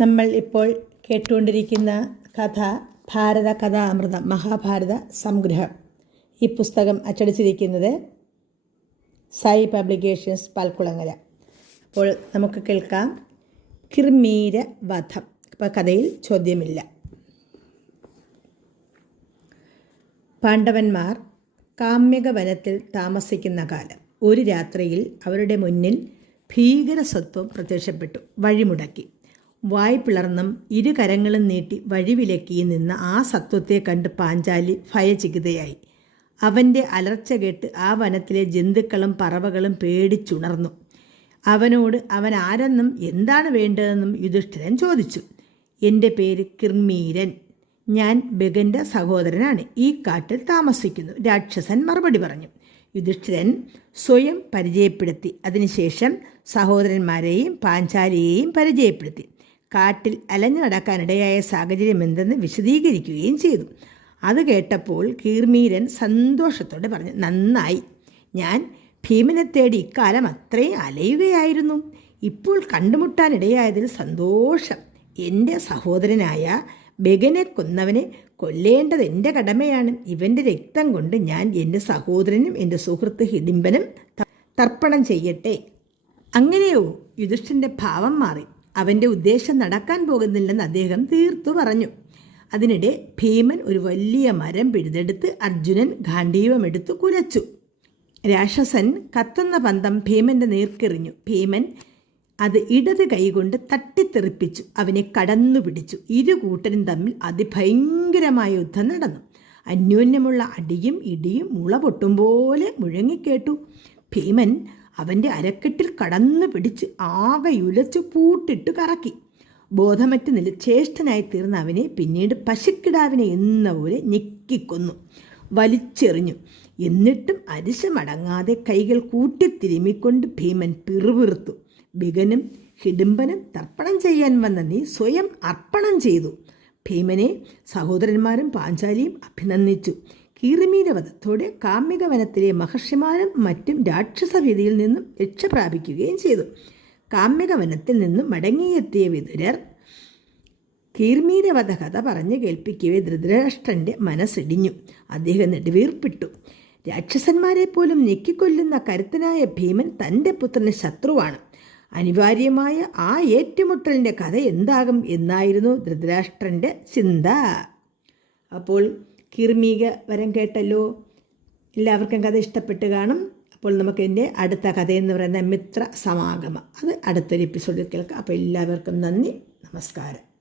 നമ്മൾ ഇപ്പോൾ കേട്ടുകൊണ്ടിരിക്കുന്ന കഥ ഭാരത കഥാമൃതം മഹാഭാരത സംഗ്രഹം. ഈ പുസ്തകം അച്ചടിച്ചിരിക്കുന്നത് സായി പബ്ലിക്കേഷൻസ് പാൽക്കുളങ്ങര. അപ്പോൾ നമുക്ക് കേൾക്കാം. കിർമീര വധം ഇപ്പോൾ കഥയിൽ ചോദ്യമില്ല. പാണ്ഡവന്മാർ കാമ്യക വനത്തിൽ താമസിക്കുന്ന കാലം. ഒരു രാത്രിയിൽ അവരുടെ മുന്നിൽ ഭീകരസത്വം പ്രത്യക്ഷപ്പെട്ടു. വഴിമുടക്കി. വായ് പിളർന്നും ഇരു കരങ്ങളും നീട്ടി വഴിവിലക്കി നിന്ന ആ സത്വത്തെ കണ്ട് പാഞ്ചാലി ഭയചികിതയായി. അവന്റെ അലർച്ച കേട്ട് ആ വനത്തിലെ ജന്തുക്കളും പറവകളും പേടിച്ചുണർന്നു. അവനോട് അവൻ ആരെന്നും എന്താണ് വേണ്ടതെന്നും യുധിഷ്ഠിരൻ ചോദിച്ചു. എന്റെ പേര് കിർമീരൻ. ഞാൻ ബഗന്റെ സഹോദരനാണ്. ഈ കാട്ടിൽ താമസിക്കുന്നു. രാക്ഷസൻ മറുപടി പറഞ്ഞു. യുധിഷ്ഠിരൻ സ്വയം പരിചയപ്പെടുത്തി. അതിനുശേഷം സഹോദരന്മാരെയും പാഞ്ചാലിയെയും പരിചയപ്പെടുത്തി. കാട്ടിൽ അലഞ്ഞു നടക്കാനിടയായ സാഹചര്യം എന്തെന്ന് വിശദീകരിക്കുകയും ചെയ്തു. അത് കേട്ടപ്പോൾ കീർമീരൻ സന്തോഷത്തോടെ പറഞ്ഞു നന്നായി. ഞാൻ ഭീമനെ തേടി ഇക്കാലം അത്രയും അലയുകയായിരുന്നു. ഇപ്പോൾ കണ്ടുമുട്ടാനിടയായതിൽ സന്തോഷം. എന്റെ സഹോദരനായ ബഗനെ കൊന്നവനെ കൊല്ലേണ്ടത് എന്റെ കടമയാണ്. ഇവന്റെ രക്തം കൊണ്ട് ഞാൻ എന്റെ സഹോദരനും എന്റെ സുഹൃത്ത് ഹിഡിംബനും തർപ്പണം ചെയ്യട്ടെ. അങ്ങനെയോ യുധിഷ്ഠിന്റെ ഭാവം മാറി. അവന്റെ ഉദ്ദേശം നടക്കാൻ പോകുന്നില്ലെന്ന് അദ്ദേഹം തീർത്തു പറഞ്ഞു. അതിനിടെ ഭീമൻ ഒരു വലിയ മരം പിഴുതെടുത്ത് അർജുനൻ ഗാന്ധീവമെടുത്ത് കുലച്ചു. രാക്ഷസൻ കത്തുന്ന പന്തം ഭീമന്റെ നേർക്കെറിഞ്ഞു. ഭീമൻ അത് ഇടത് കൈകൊണ്ട് തട്ടിത്തെറിപ്പിച്ചു. അവനെ കടന്നു പിടിച്ചു. ഇരു കൂട്ടരും തമ്മിൽ അതിഭയങ്കരമായ യുദ്ധം നടന്നു. അന്യോന്യമുള്ള അടിയും ഇടിയും മുള പൊട്ടും പോലെ മുഴങ്ങിക്കേട്ടു. ഭീമൻ അവന്റെ അരക്കെട്ടിൽ കടന്നു പിടിച്ച് ആകെ ഉലച്ചു പൂട്ടിട്ട് കറക്കി. ബോധമറ്റ് നിലച്ചേഷ്ടനായി തീർന്ന അവനെ പിന്നീട് പശുക്കിടാവിനെ എന്ന പോലെ ഞെക്കിക്കൊന്നു. വലിച്ചെറിഞ്ഞു. എന്നിട്ടും അരിശമടങ്ങാതെ കൈകൾ കൂട്ടിത്തിരുമിക്കൊണ്ട് ഭീമൻ പിറുപിറുത്തു. ബികനും ഹിഡുംബനും തർപ്പണം ചെയ്യാൻ വന്ന നീ സ്വയം അർപ്പണം ചെയ്തു. ഭീമനെ സഹോദരന്മാരും പാഞ്ചാലിയും അഭിനന്ദിച്ചു. കീറിമീരവധത്തോടെ കാമ്യക വനത്തിലെ മഹർഷിമാരും മറ്റും രാക്ഷസഭീതിയിൽ നിന്നും രക്ഷ പ്രാപിക്കുകയും ചെയ്തു. കാമ്യക വനത്തിൽ നിന്നും മടങ്ങിയെത്തിയ വിതുരർ കീർമീരവധ കഥ പറഞ്ഞു കേൾപ്പിക്കവേ ധൃതരാഷ്ട്രന്റെ മനസ്സിടിഞ്ഞു. അദ്ദേഹം നെടുവീർപ്പിട്ടു. രാക്ഷസന്മാരെ പോലും ഞെക്കിക്കൊല്ലുന്ന കരുത്തനായ ഭീമൻ തന്റെ പുത്രന് ശത്രുവാണ്. അനിവാര്യമായ ആ ഏറ്റുമുട്ടലിന്റെ കഥ എന്താകും എന്നായിരുന്നു ധൃതരാഷ്ട്രന്റെ ചിന്ത. അപ്പോൾ കിർമീക വരം കേട്ടല്ലോ. എല്ലാവർക്കും കഥ ഇഷ്ടപ്പെട്ട് കാണും. അപ്പോൾ നമുക്ക് എന്റെ അടുത്ത കഥയെന്ന് പറയുന്ന മിത്ര സമാഗമം. അത് അടുത്തൊരു എപ്പിസോഡിൽ കേൾക്കാം. അപ്പോൾ എല്ലാവർക്കും നന്ദി. നമസ്കാരം.